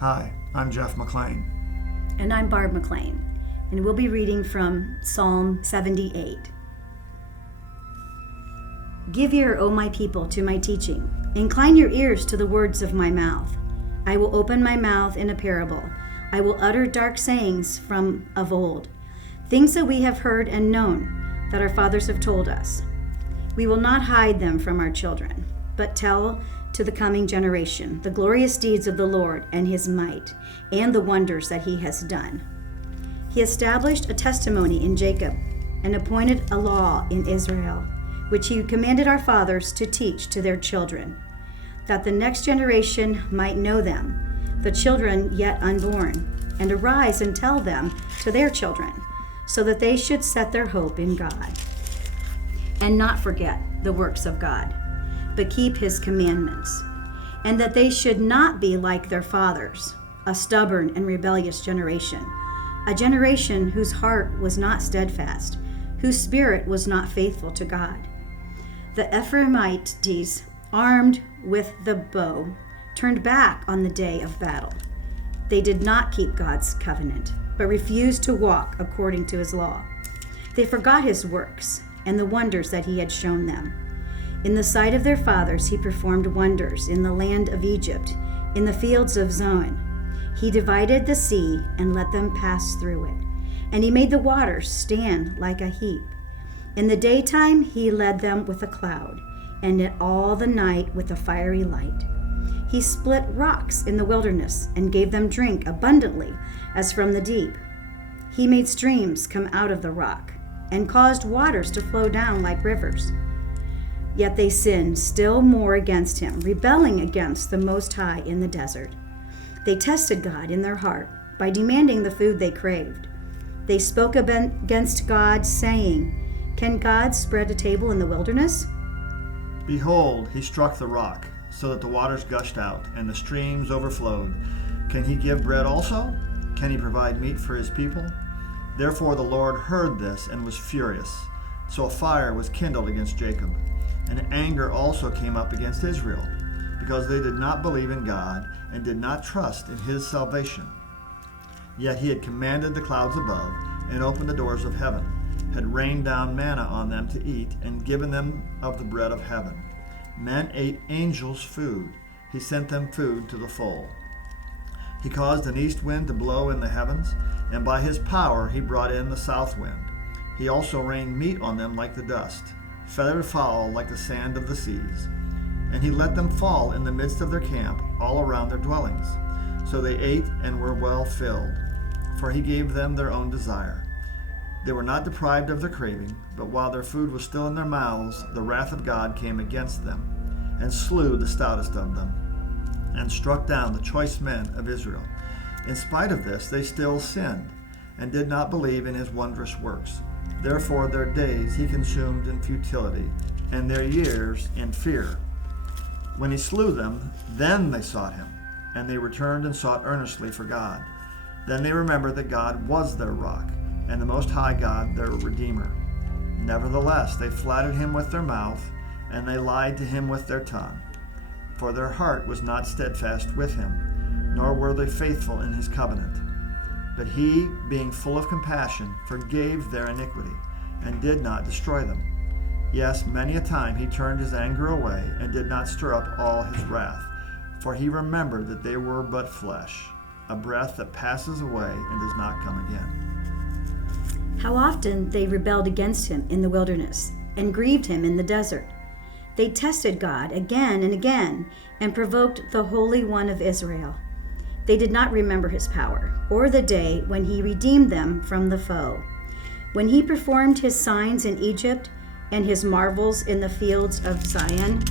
Hi, I'm Jeff McClain. And I'm Barb McClain, and we'll be reading from Psalm 78. Give ear, O my people, to my teaching. Incline your ears to the words of my mouth. I will open my mouth in a parable. I will utter dark sayings from of old, things that we have heard and known, that our fathers have told us. We will not hide them from our children, but tell to the coming generation the glorious deeds of the Lord and his might, and the wonders that he has done. He established a testimony in Jacob and appointed a law in Israel, which he commanded our fathers to teach to their children, that the next generation might know them, the children yet unborn, and arise and tell them to their children, so that they should set their hope in God, and not forget the works of God, but keep his commandments, and that they should not be like their fathers, a stubborn and rebellious generation, a generation whose heart was not steadfast, whose spirit was not faithful to God. The Ephraimites, armed with the bow, turned back on the day of battle. They did not keep God's covenant, but refused to walk according to his law. They forgot his works and the wonders that he had shown them. In the sight of their fathers he performed wonders in the land of Egypt, in the fields of Zoan. He divided the sea and let them pass through it, and he made the waters stand like a heap. In the daytime he led them with a cloud, and at all the night with a fiery light. He split rocks in the wilderness and gave them drink abundantly as from the deep. He made streams come out of the rock and caused waters to flow down like rivers. Yet they sinned still more against him, rebelling against the Most High in the desert. They tested God in their heart by demanding the food they craved. They spoke against God, saying, "Can God spread a table in the wilderness?" Behold, he struck the rock, so that the waters gushed out, and the streams overflowed. Can he give bread also? Can he provide meat for his people? Therefore the Lord heard this and was furious. So a fire was kindled against Jacob, and anger also came up against Israel, because they did not believe in God and did not trust in his salvation. Yet he had commanded the clouds above and opened the doors of heaven, had rained down manna on them to eat, and given them of the bread of heaven. Men ate angels' food. He sent them food to the full. He caused an east wind to blow in the heavens, and by his power he brought in the south wind. He also rained meat on them like the dust, feathered fowl like the sand of the seas. And he let them fall in the midst of their camp, all around their dwellings. So they ate and were well filled, for he gave them their own desire. They were not deprived of their craving, but while their food was still in their mouths, the wrath of God came against them, and slew the stoutest of them, and struck down the choice men of Israel. In spite of this, they still sinned, and did not believe in his wondrous works. Therefore their days he consumed in futility, and their years in fear. When he slew them, then they sought him, and they returned and sought earnestly for God. Then they remembered that God was their rock, and the Most High God their Redeemer. Nevertheless, they flattered him with their mouth, and they lied to him with their tongue. For their heart was not steadfast with him, nor were they faithful in his covenant. But he, being full of compassion, forgave their iniquity, and did not destroy them. Yes, many a time he turned his anger away, and did not stir up all his wrath. For he remembered that they were but flesh, a breath that passes away and does not come again. How often they rebelled against him in the wilderness, and grieved him in the desert. They tested God again and again, and provoked the Holy One of Israel. They did not remember his power, or the day when he redeemed them from the foe, when he performed his signs in Egypt and his marvels in the fields of Zion.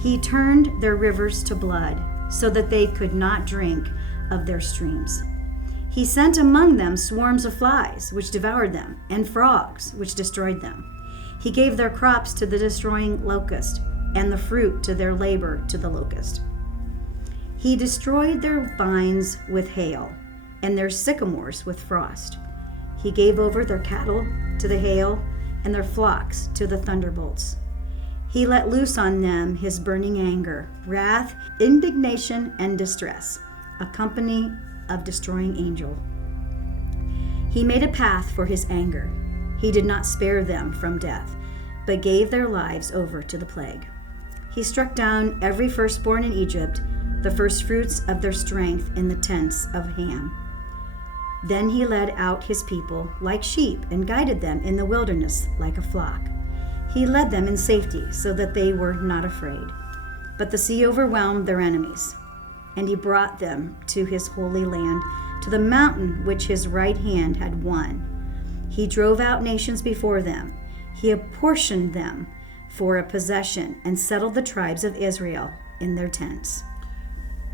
He turned their rivers to blood, so that they could not drink of their streams. He sent among them swarms of flies, which devoured them, and frogs, which destroyed them. He gave their crops to the destroying locust, and the fruit to their labor to the locust. He destroyed their vines with hail, and their sycamores with frost. He gave over their cattle to the hail, and their flocks to the thunderbolts. He let loose on them his burning anger, wrath, indignation, and distress, a company of destroying angels. He made a path for his anger. He did not spare them from death, but gave their lives over to the plague. He struck down every firstborn in Egypt, the firstfruits of their strength in the tents of Ham. Then he led out his people like sheep and guided them in the wilderness like a flock. He led them in safety so that they were not afraid. But the sea overwhelmed their enemies, and he brought them to his holy land, to the mountain which his right hand had won. He drove out nations before them. He apportioned them for a possession and settled the tribes of Israel in their tents.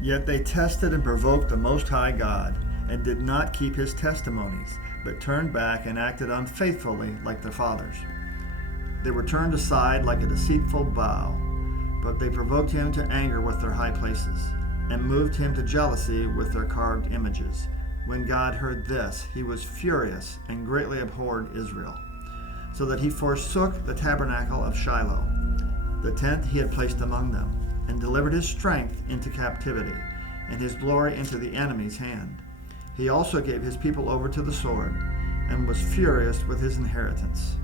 Yet they tested and provoked the Most High God, and did not keep his testimonies, but turned back and acted unfaithfully like their fathers. They were turned aside like a deceitful bow, but they provoked him to anger with their high places, and moved him to jealousy with their carved images. When God heard this, he was furious and greatly abhorred Israel, so that he forsook the tabernacle of Shiloh, the tent he had placed among them, and delivered his strength into captivity, and his glory into the enemy's hand. He also gave his people over to the sword, and was furious with his inheritance.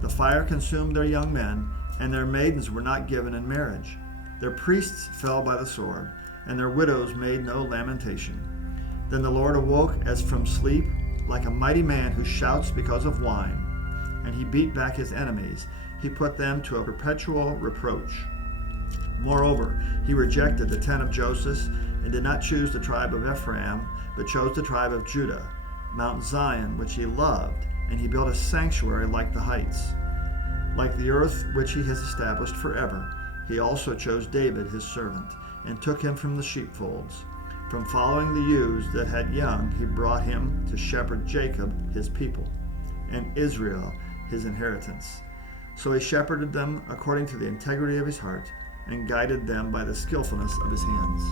The fire consumed their young men, and their maidens were not given in marriage. Their priests fell by the sword, and their widows made no lamentation. Then the Lord awoke as from sleep, like a mighty man who shouts because of wine, and he beat back his enemies. He put them to a perpetual reproach. Moreover, he rejected the tent of Joseph, and did not choose the tribe of Ephraim, but chose the tribe of Judah, Mount Zion, which he loved, and he built a sanctuary like the heights. Like the earth which he has established forever, he also chose David his servant, and took him from the sheepfolds. From following the ewes that had young, he brought him to shepherd Jacob his people, and Israel his inheritance. So he shepherded them according to the integrity of his heart, and guided them by the skillfulness of his hands.